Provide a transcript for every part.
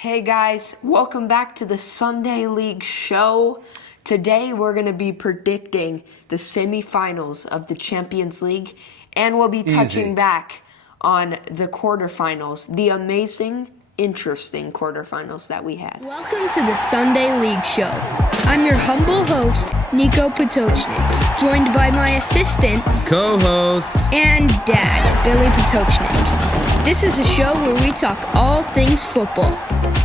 Hey guys, welcome back to the Sunday League show. Today we're going to be predicting the semifinals of the Champions League, and we'll be touching back on the quarterfinals, the amazing, interesting quarterfinals that we had. Welcome to the Sunday League show. I'm your humble host, Niko Potocznik, joined by my assistant, co-host, and dad, Billy Potocznik. This is a show where we talk all things football.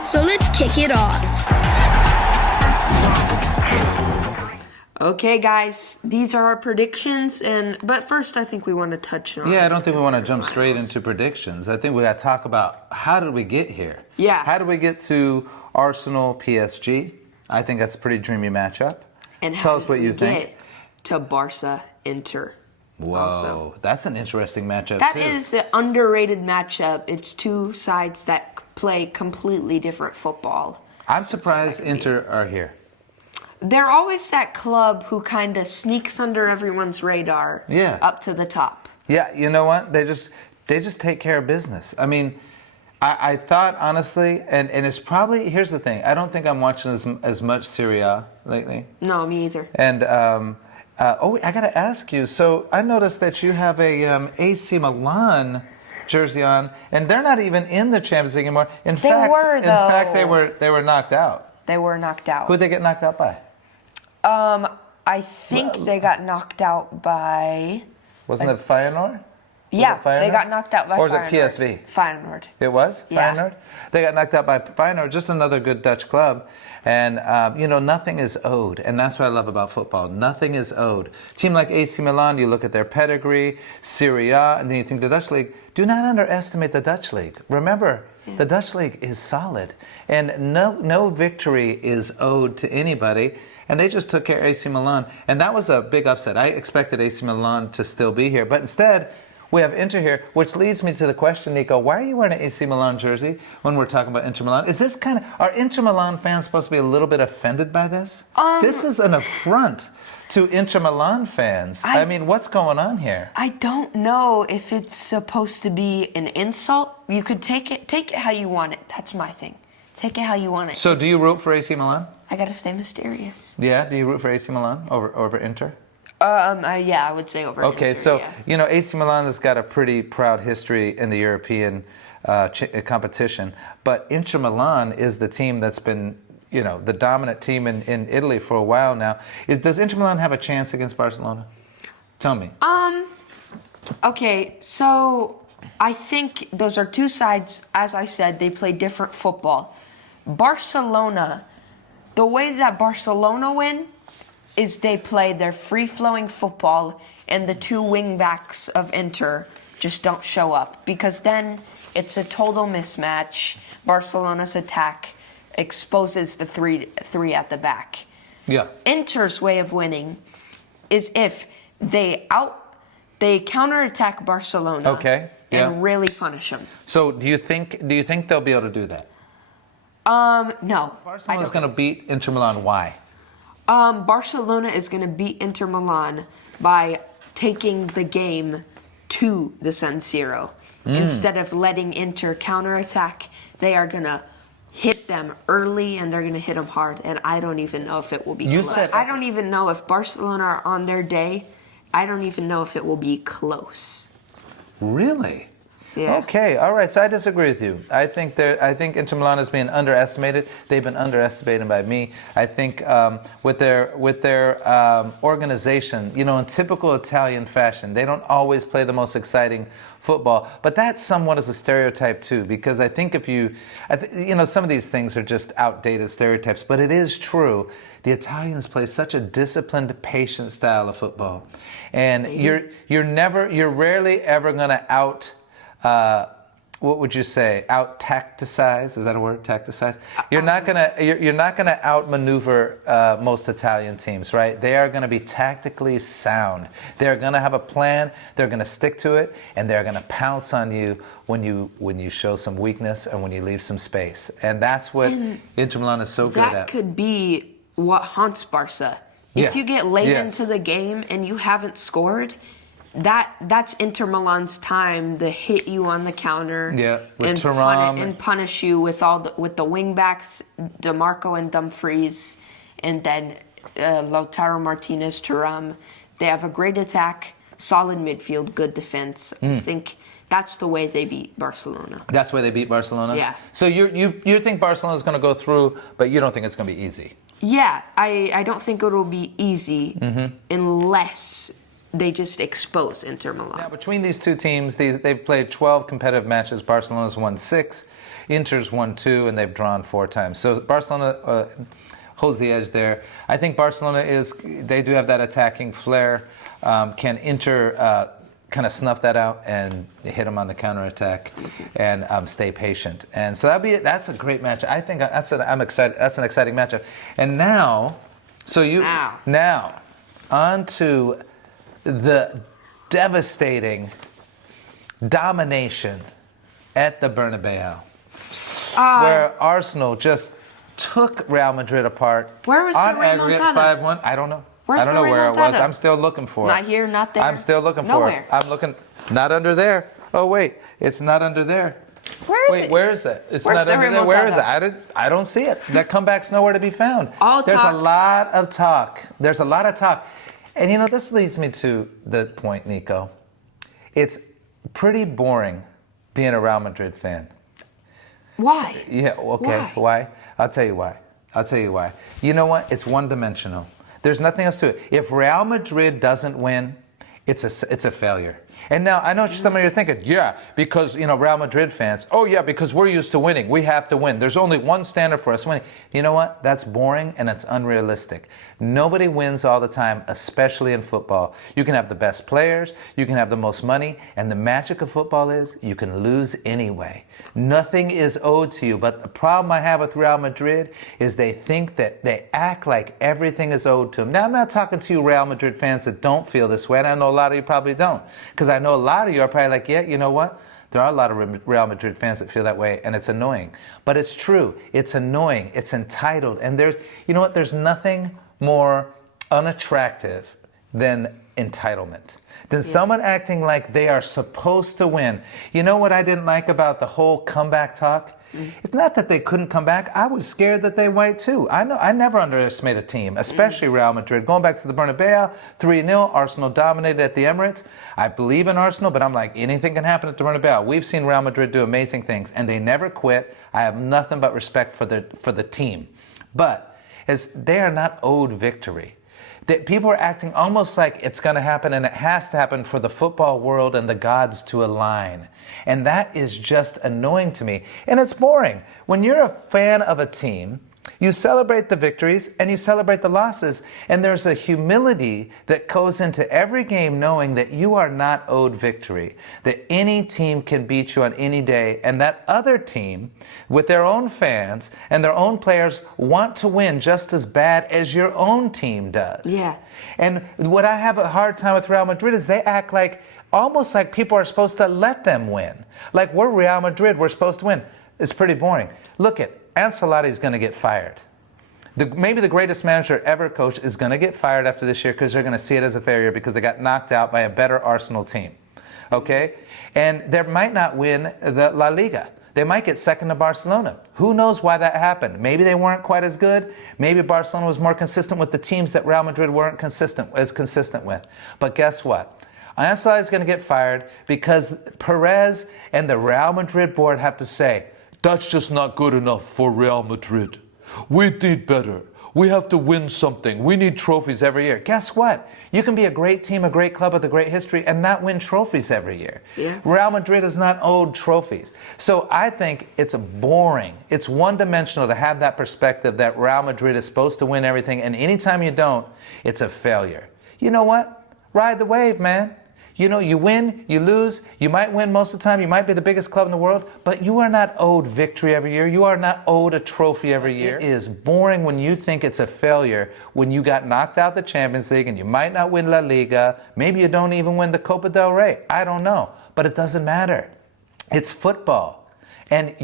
So let's kick it off. Okay, guys, these are our predictions, but first I think we want to touch on... Yeah, I don't think we want to jump straight into predictions. I think we got to talk about how did we get here? Yeah. How did we get to Arsenal PSG? I think that's a pretty dreamy matchup. And Tell us what you think. Get to Barca-Inter. Whoa, also. That's an interesting matchup, That too. is an underrated matchup. It's two sides that play completely different football. I'm surprised Inter are here. They're always that club who kind of sneaks under everyone's radar up to the top. Yeah, you know what? They just take care of business. I mean, I thought, honestly, and it's probably, here's the thing. I don't think I'm watching as much Serie A lately. No, me either. And, I got to ask you. So I noticed that you have a AC Milan jersey on, and they're not even in the Champions League anymore. In fact, they were knocked out. They were knocked out. Who'd they get knocked out by? I think they got knocked out by... Wasn't it Feyenoord? Yeah, they got knocked out by Feyenoord. Or was it PSV? Feyenoord. It was? Yeah. Feyenoord? They got knocked out by Feyenoord, just another good Dutch club. And, nothing is owed. And that's what I love about football. Nothing is owed. Team like AC Milan, you look at their pedigree, Serie A, and then you think the Dutch League. Do not underestimate the Dutch League. Remember, the Dutch League is solid. And no victory is owed to anybody. And they just took care of AC Milan. And that was a big upset. I expected AC Milan to still be here. But instead, we have Inter here, which leads me to the question, Niko, why are you wearing an AC Milan jersey when we're talking about Inter Milan? Is this are Inter Milan fans supposed to be a little bit offended by this? This is an affront to Inter Milan fans. I mean, what's going on here? I don't know if it's supposed to be an insult. You could take it how you want it. That's my thing. Take it how you want it. So do you root for AC Milan? I gotta stay mysterious. Yeah, do you root for AC Milan over Inter? Yeah, I would say over Okay, Inter, so, yeah. AC Milan has got a pretty proud history in the European competition, but Inter Milan is the team that's been, the dominant team in Italy for a while now. Does Inter Milan have a chance against Barcelona? Tell me. Okay, so I think those are two sides. As I said, they play different football. Barcelona, the way that Barcelona win is they play their free-flowing football, and the two wing-backs of Inter just don't show up, because then it's a total mismatch. Barcelona's attack exposes the three at the back. Yeah. Inter's way of winning is if they counterattack Barcelona and really punish them. So do you think they'll be able to do that? No. Barcelona's going to beat Inter Milan. Why? Barcelona is going to beat Inter Milan by taking the game to the San Siro. Instead of letting Inter counterattack, they are going to hit them early, and they're going to hit them hard. And I don't even know if it will be close. I don't even know if Barcelona are on their day. I don't even know if it will be close. Really? Yeah. Okay, all right, so I disagree with you. I think Inter Milan is being underestimated. They've been underestimated by me. I think with their organization, in typical Italian fashion, they don't always play the most exciting football. But that somewhat is a stereotype too, because I think some of these things are just outdated stereotypes. But it is true. The Italians play such a disciplined, patient style of football, and you're rarely ever going to what would you say? Out-tacticize? Is that a word? Tacticize? You're not gonna outmaneuver most Italian teams, right? They are gonna be tactically sound. They're gonna have a plan. They're gonna stick to it, and they're gonna pounce on you when you show some weakness and when you leave some space. And that's what Inter Milan is so good at. That could be what haunts Barca. If you get late into the game and you haven't scored, that's Inter Milan's time to hit you on the counter. Yeah, with and, Thuram. and punish you with with the wing backs, DeMarco and Dumfries, and then Lautaro Martinez, Thuram. They have a great attack, solid midfield, good defense. I think that's the way they beat Barcelona. That's why they beat Barcelona? Yeah. So you think Barcelona's going to go through, but you don't think it's going to be easy? Yeah, I don't think it'll be easy unless they just expose Inter Milan. Now, between these two teams, they've played 12 competitive matches. Barcelona's won 6, Inter's won 2, and they've drawn 4 times. So Barcelona holds the edge there. I think Barcelona they do have that attacking flair. Can Inter kind of snuff that out and hit them on the counterattack and stay patient? And so that's a great match. I think I'm excited. That's an exciting matchup. And now on to the devastating domination at the Bernabeu, where Arsenal just took Real Madrid apart. Where was on the aggregate remontada? 5-1. I don't know. Where's I don't the know where it was. remontada? I'm still looking for it. Not here, not there. I'm still looking for Nowhere. it. I'm looking. Not under there. Oh wait, it's not under there. Where is it? Where is it? It's Where's not the under there. Where is it? remontada? I don't see it. That comeback's nowhere to be found. There's a lot of talk. There's a lot of talk. And this leads me to the point, Niko. It's pretty boring being a Real Madrid fan. Why? Yeah, okay. Why? I'll tell you why. You know what? It's one-dimensional. There's nothing else to it. If Real Madrid doesn't win, it's a failure. And now, I know some of you are thinking, yeah, because, Real Madrid fans, oh yeah, because we're used to winning. We have to win. There's only one standard for us winning. You know what? That's boring and it's unrealistic. Nobody wins all the time, especially in football. You can have the best players, you can have the most money, and the magic of football is you can lose anyway. Nothing is owed to you. But the problem I have with Real Madrid is they think that they act like everything is owed to them. Now, I'm not talking to you Real Madrid fans that don't feel this way, and I know a lot of you probably don't. Because I know a lot of you are probably like, yeah, you know what? There are a lot of Real Madrid fans that feel that way, and it's annoying. But it's true. It's annoying. It's entitled. And there's nothing more unattractive than entitlement. Than someone acting like they are supposed to win. You know what I didn't like about the whole comeback talk? It's not that they couldn't come back. I was scared that they might too. I never underestimate a team, especially Real Madrid. Going back to the Bernabeu, 3-0, Arsenal dominated at the Emirates. I believe in Arsenal, but I'm like, anything can happen at the Bernabeu. We've seen Real Madrid do amazing things, and they never quit. I have nothing but respect for the team. But as they are not owed victory. That people are acting almost like it's going to happen and it has to happen for the football world and the gods to align. And that is just annoying to me. And it's boring. When you're a fan of a team, you celebrate the victories and you celebrate the losses. And there's a humility that goes into every game knowing that you are not owed victory, that any team can beat you on any day, and that other team, with their own fans and their own players, want to win just as bad as your own team does. Yeah. And what I have a hard time with Real Madrid is they act like, almost like people are supposed to let them win. Like, we're Real Madrid, we're supposed to win. It's pretty boring. Look at Ancelotti's going to get fired. Maybe the greatest manager ever coached is going to get fired after this year because they're going to see it as a failure because they got knocked out by a better Arsenal team. Okay? And they might not win the La Liga. They might get second to Barcelona. Who knows why that happened? Maybe they weren't quite as good. Maybe Barcelona was more consistent with the teams that Real Madrid weren't as consistent with. But guess what? Ancelotti is going to get fired because Perez and the Real Madrid board have to say, that's just not good enough for Real Madrid. We need better. We have to win something. We need trophies every year. Guess what? You can be a great team, a great club with a great history, and not win trophies every year. Yeah. Real Madrid is not owed trophies. So I think it's boring. It's one-dimensional to have that perspective that Real Madrid is supposed to win everything, and anytime you don't, it's a failure. You know what? Ride the wave, man. You win, you lose, you might win most of the time, you might be the biggest club in the world, but you are not owed victory every year. You are not owed a trophy every year. It is boring when you think it's a failure when you got knocked out the Champions League and you might not win La Liga. Maybe you don't even win the Copa del Rey. I don't know, but it doesn't matter. It's football. And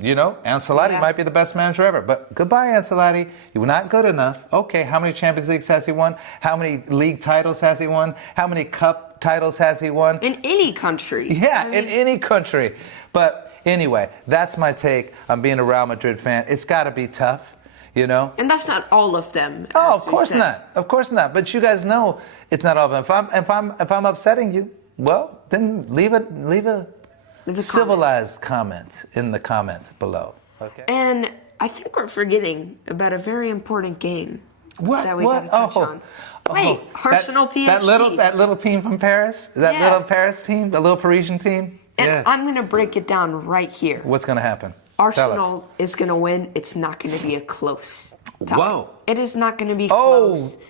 Ancelotti might be the best manager ever, but goodbye, Ancelotti. You were not good enough. Okay, how many Champions Leagues has he won? How many league titles has he won? How many cup titles has he won? In any country. Yeah, in any country. But anyway, that's my take on being a Real Madrid fan. It's got to be tough, you know? And that's not all of them. Oh, as of we course said. not. Of course not. But you guys know it's not all of them. If I'm upsetting you, well, then leave a civilized comment in the comments below. Okay. And I think we're forgetting about a very important game that we gotta touch on. Wait, Arsenal PSG. That little team from Paris? That little Paris team? The little Parisian team? And I'm going to break it down right here. What's going to happen? Arsenal is going to win. It's not going to be a close tie. Whoa. It is not going to be close.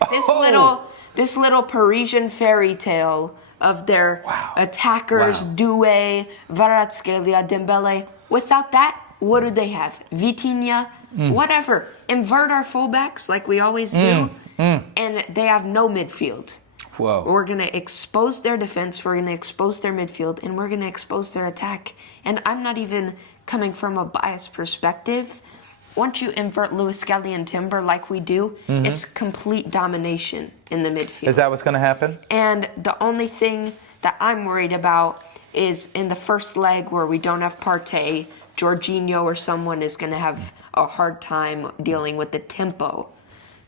This little Parisian fairy tale of their attackers, Doué, Kvaratskhelia, Dembele. Without that, what do they have? Vitinha, whatever. Invert our fullbacks like we always do, and they have no midfield. Whoa. We're going to expose their defense, we're going to expose their midfield, and we're going to expose their attack. And I'm not even coming from a biased perspective. Once you invert Lewis Skelly and Timber like we do, it's complete domination in the midfield. Is that what's going to happen? And the only thing that I'm worried about is in the first leg where we don't have Partey, Jorginho or someone is going to have a hard time dealing with the tempo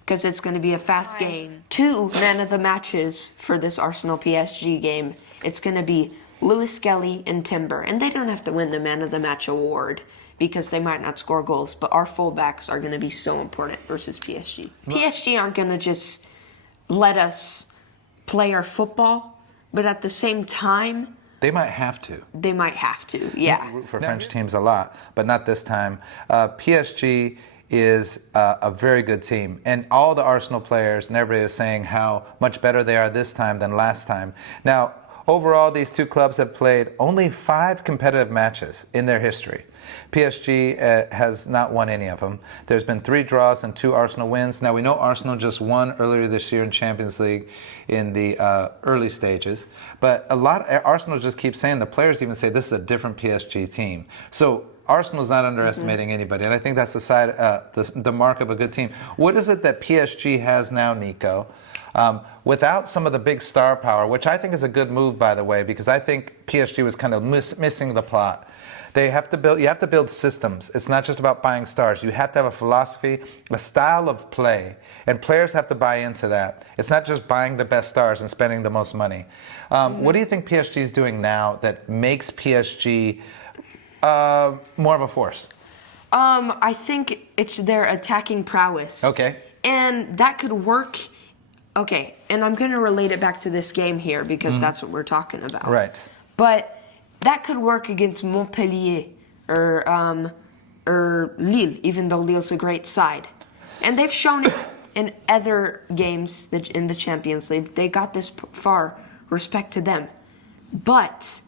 because it's going to be a fast game. 2 man of the matches for this Arsenal PSG game. It's going to be Lewis Skelly and Timber. And they don't have to win the man of the match award because they might not score goals, but our fullbacks are going to be so important versus PSG. PSG aren't going to just let us play our football, but at the same time, they might have to. They might have to, yeah. Root for French teams a lot, but not this time. PSG is a very good team, and all the Arsenal players and everybody is saying how much better they are this time than last time. Now, overall, these two clubs have played only 5 competitive matches in their history. PSG has not won any of them. There's been 3 draws and 2 Arsenal wins. Now, we know Arsenal just won earlier this year in Champions League in the early stages. But Arsenal just keeps saying, the players even say, this is a different PSG team. So Arsenal's not underestimating anybody. And I think that's the mark of a good team. What is it that PSG has now, Niko? Without some of the big star power, which I think is a good move, by the way, because I think PSG was kind of missing the plot. You have to build systems. It's not just about buying stars. You have to have a philosophy, a style of play, and players have to buy into that. It's not just buying the best stars and spending the most money. What do you think PSG is doing now that makes PSG more of a force? I think it's their attacking prowess. Okay. And that could work. Okay, and I'm going to relate it back to this game here because that's what we're talking about. Right. But that could work against Montpellier or Lille, even though Lille's a great side. And they've shown it in other games in the Champions League. They got this far, respect to them. But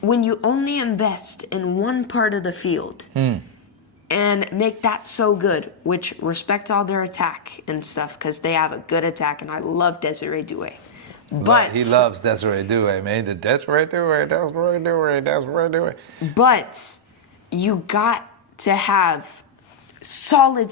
when you only invest in one part of the field and make that so good, which respect all their attack and stuff, because they have a good attack, and I love Desiree Doué. But he loves Desiree Doué, man. Desiree Doué. But you got to have solid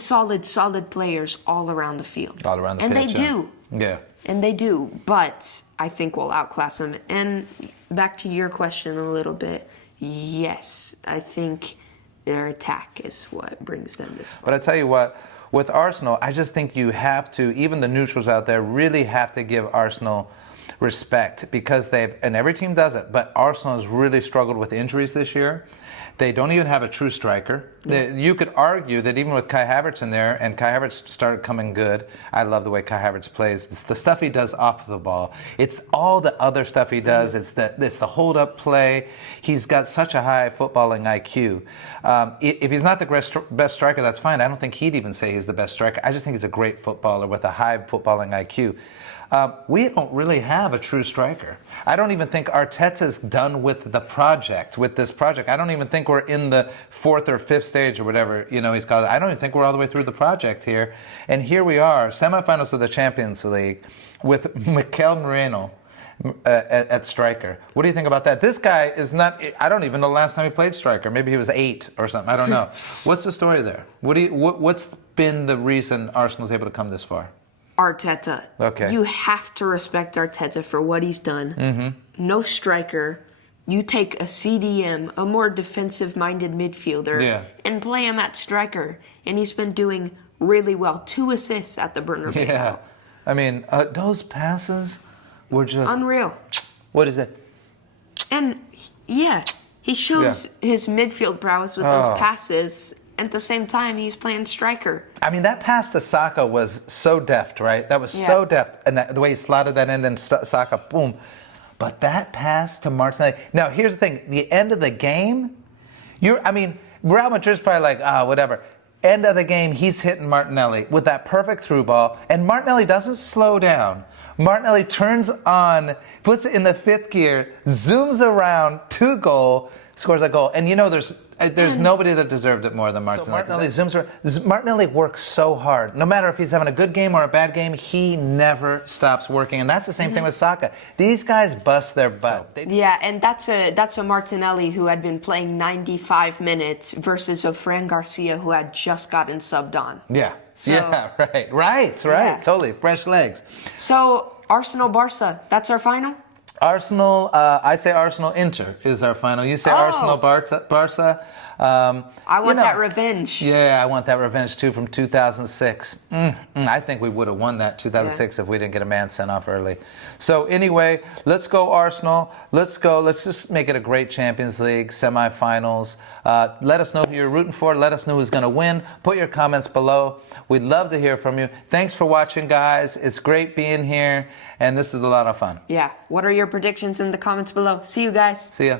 players all around the field. All around the and pitch. And they do. Yeah. And they do. But I think we'll outclass them. And back to your question a little bit. Yes, I think their attack is what brings them this far. But I tell you what, with Arsenal, I just think you have to, even the neutrals out there, really have to give Arsenal respect because and every team does it, but Arsenal has really struggled with injuries this year. They don't even have a true striker. You could argue that even with Kai Havertz in there, and Kai Havertz started coming good. I love the way Kai Havertz plays. It's the stuff he does off the ball. It's all the other stuff he does. It's the hold-up play. He's got such a high footballing IQ. If he's not the best striker, that's fine. I don't think he'd even say he's the best striker. I just think he's a great footballer with a high footballing IQ. We don't really have a true striker. I don't even think Arteta's done with this project. I don't even think we're in the 4th or 5th stage or whatever, he's called it. I don't even think we're all the way through the project here. And here we are, semifinals of the Champions League with Mikel Merino at striker. What do you think about that? This guy is not, I don't even know the last time he played striker. Maybe he was 8 or something. I don't know. What's the story there? What's been the reason Arsenal's able to come this far? Arteta. Okay. You have to respect Arteta for what he's done. No striker. You take a CDM, a more defensive-minded midfielder, and play him at striker. And he's been doing really well. 2 assists at the Bernabeu. Yeah. I mean, those passes were just... Unreal. What is it? And, yeah, he shows his midfield prowess with those passes. At the same time, he's playing striker. I mean, that pass to Saka was so deft, right? That was so deft. And the way he slotted that in, and Saka, boom. But that pass to Martinelli. Now, here's the thing. The end of the game, Real Madrid's probably like, whatever. End of the game, he's hitting Martinelli with that perfect through ball. And Martinelli doesn't slow down. Martinelli turns on, puts it in the 5th gear, zooms around to goal, scores a goal. And there's nobody that deserved it more than Martinelli. So Martinelli zooms around. Martinelli works so hard. No matter if he's having a good game or a bad game, he never stops working. And that's the same thing with Saka. These guys bust their butt. Yeah, and that's a Martinelli who had been playing 95 minutes versus a Fran Garcia who had just gotten subbed on. Yeah. So, Right. Yeah. Totally. Fresh legs. So, Arsenal-Barca, that's our final? Arsenal, I say Arsenal-Inter is our final. You say Arsenal-Barca. I want that revenge. Yeah, I want that revenge too from 2006. I think we would have won that 2006 if we didn't get a man sent off early. So anyway, let's go Arsenal. Let's go. Let's just make it a great Champions League semifinals. Let us know who you're rooting for. Let us know who's going to win. Put your comments below. We'd love to hear from you. Thanks for watching, guys. It's great being here, and this is a lot of fun. Yeah. What are your predictions in the comments below? See you guys. See ya.